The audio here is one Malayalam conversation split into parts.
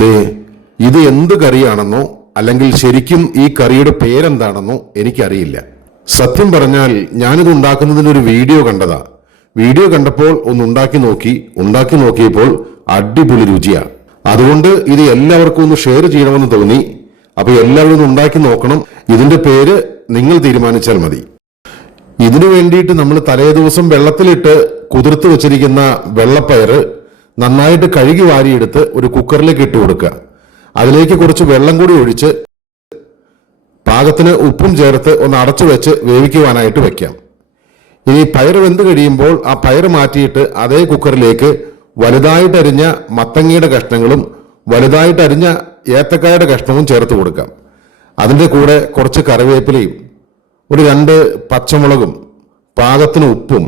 ദേ ഇത് എന്ത് കറിയാണെന്നോ അല്ലെങ്കിൽ ശരിക്കും ഈ കറിയുടെ പേരെന്താണെന്നോ എനിക്കറിയില്ല. സത്യം പറഞ്ഞാൽ ഞാനിത് ഉണ്ടാക്കുന്നതിന് ഒരു വീഡിയോ കണ്ടതാ. വീഡിയോ കണ്ടപ്പോൾ ഒന്ന് ഉണ്ടാക്കി നോക്കി ഉണ്ടാക്കി നോക്കിയപ്പോൾ അടിപൊളി രുചിയാണ് അതുകൊണ്ട് ഇത് എല്ലാവർക്കും ഒന്ന് ഷെയർ ചെയ്യണമെന്ന് തോന്നി. അപ്പൊ എല്ലാവരും ഒന്ന് ഉണ്ടാക്കി നോക്കണം. ഇതിന്റെ പേര് നിങ്ങൾ തീരുമാനിച്ചാൽ മതി. ഇതിനു വേണ്ടിയിട്ട് നമ്മൾ തലേ ദിവസം വെള്ളത്തിലിട്ട് കുതിർത്ത് വെച്ചിരിക്കുന്ന വെള്ളപ്പയറ് നന്നായിട്ട് കഴുകി വാരിയെടുത്ത് ഒരു കുക്കറിലേക്ക് ഇട്ട് കൊടുക്കുക. അതിലേക്ക് കുറച്ച് വെള്ളം കൂടി ഒഴിച്ച് പാകത്തിന് ഉപ്പും ചേർത്ത് ഒന്ന് അടച്ചു വെച്ച് വേവിക്കുവാനായിട്ട് വെക്കാം. ഇനി പയർ വെന്ത് കഴിയുമ്പോൾ ആ പയർ മാറ്റിയിട്ട് അതേ കുക്കറിലേക്ക് വലുതായിട്ട് അരിഞ്ഞ മത്തങ്ങയുടെ കഷ്ണങ്ങളും വലുതായിട്ട് അരിഞ്ഞ ഏത്തക്കായുടെ കഷ്ണവും ചേർത്ത് കൊടുക്കാം. അതിന്റെ കൂടെ കുറച്ച് കറിവേപ്പിലയും ഒരു രണ്ട് പച്ചമുളകും പാകത്തിന് ഉപ്പും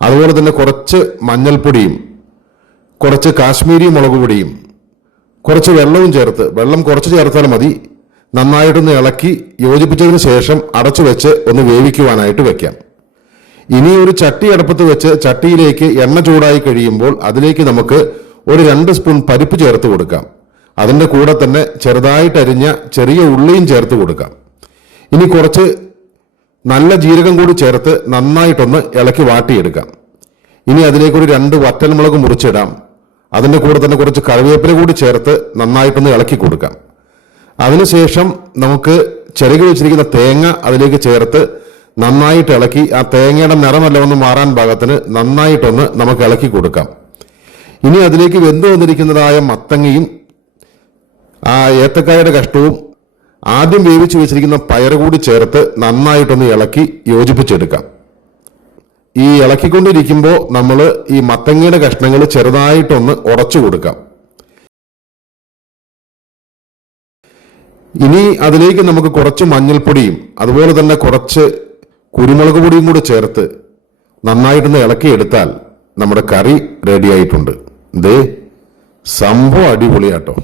അതുപോലെ തന്നെ കുറച്ച് മഞ്ഞൾപ്പൊടിയും കുറച്ച് കാശ്മീരി മുളക് പൊടിയും കുറച്ച് വെള്ളവും ചേർത്ത് വെള്ളം കുറച്ച് ചേർത്താൽ മതി നന്നായിട്ടൊന്ന് ഇളക്കി യോജിപ്പിച്ചതിന് ശേഷം അടച്ചു വെച്ച് ഒന്ന് വേവിക്കുവാനായിട്ട് വെക്കാം. ഇനി ഒരു ചട്ടി അടുപ്പത്ത് വെച്ച് ചട്ടിയിലേക്ക് എണ്ണ ചൂടായി കഴിയുമ്പോൾ അതിലേക്ക് നമുക്ക് ഒരു രണ്ട് സ്പൂൺ പരിപ്പ് ചേർത്ത് കൊടുക്കാം. അതിന്റെ കൂടെ തന്നെ ചെറുതായിട്ട് അരിഞ്ഞ ചെറിയ ഉള്ളിയും ചേർത്ത് കൊടുക്കാം. ഇനി കുറച്ച് നല്ല ജീരകം കൂടി ചേർത്ത് നന്നായിട്ടൊന്ന് ഇളക്കി വാട്ടിയെടുക്കാം. ഇനി അതിലേക്കൊരു രണ്ട് വറ്റൽമുളക് മുറിച്ചിടാം. അതിന്റെ കൂടെ തന്നെ കുറച്ച് കറിവേപ്പില കൂടി ചേർത്ത് നന്നായിട്ടൊന്ന് ഇളക്കി കൊടുക്കാം. അതിനുശേഷം നമുക്ക് ചെറുകി വെച്ചിരിക്കുന്ന തേങ്ങ അതിലേക്ക് ചേർത്ത് നന്നായിട്ട് ഇളക്കി ആ തേങ്ങയുടെ നിറമല്ല ഒന്ന് മാറാൻ പാകത്തിന് നന്നായിട്ടൊന്ന് നമുക്ക് ഇളക്കി കൊടുക്കാം. ഇനി അതിലേക്ക് വെന്തു വന്നിരിക്കുന്നതായ മത്തങ്ങയും ആ ഏത്തക്കായയുടെ കഷ്ടവും ആദ്യം വേവിച്ച് വെച്ചിരിക്കുന്ന പയർ കൂടി ചേർത്ത് നന്നായിട്ടൊന്ന് ഇളക്കി യോജിപ്പിച്ചെടുക്കാം. ഈ ഇളക്കിക്കൊണ്ടിരിക്കുമ്പോൾ നമ്മൾ ഈ മത്തങ്ങയുടെ കഷ്ണങ്ങൾ ചെറുതായിട്ടൊന്ന് ഉടച്ചു കൊടുക്കാം. ഇനി അതിലേക്ക് നമുക്ക് കുറച്ച് മഞ്ഞൾപ്പൊടിയും അതുപോലെ തന്നെ കുറച്ച് കുരുമുളക് പൊടിയും കൂടെ ചേർത്ത് നന്നായിട്ടൊന്ന് ഇളക്കിയെടുത്താൽ നമ്മുടെ കറി റെഡിയായിട്ടുണ്ട് ദേ സംഭവം അടിപൊളിയാട്ടോ.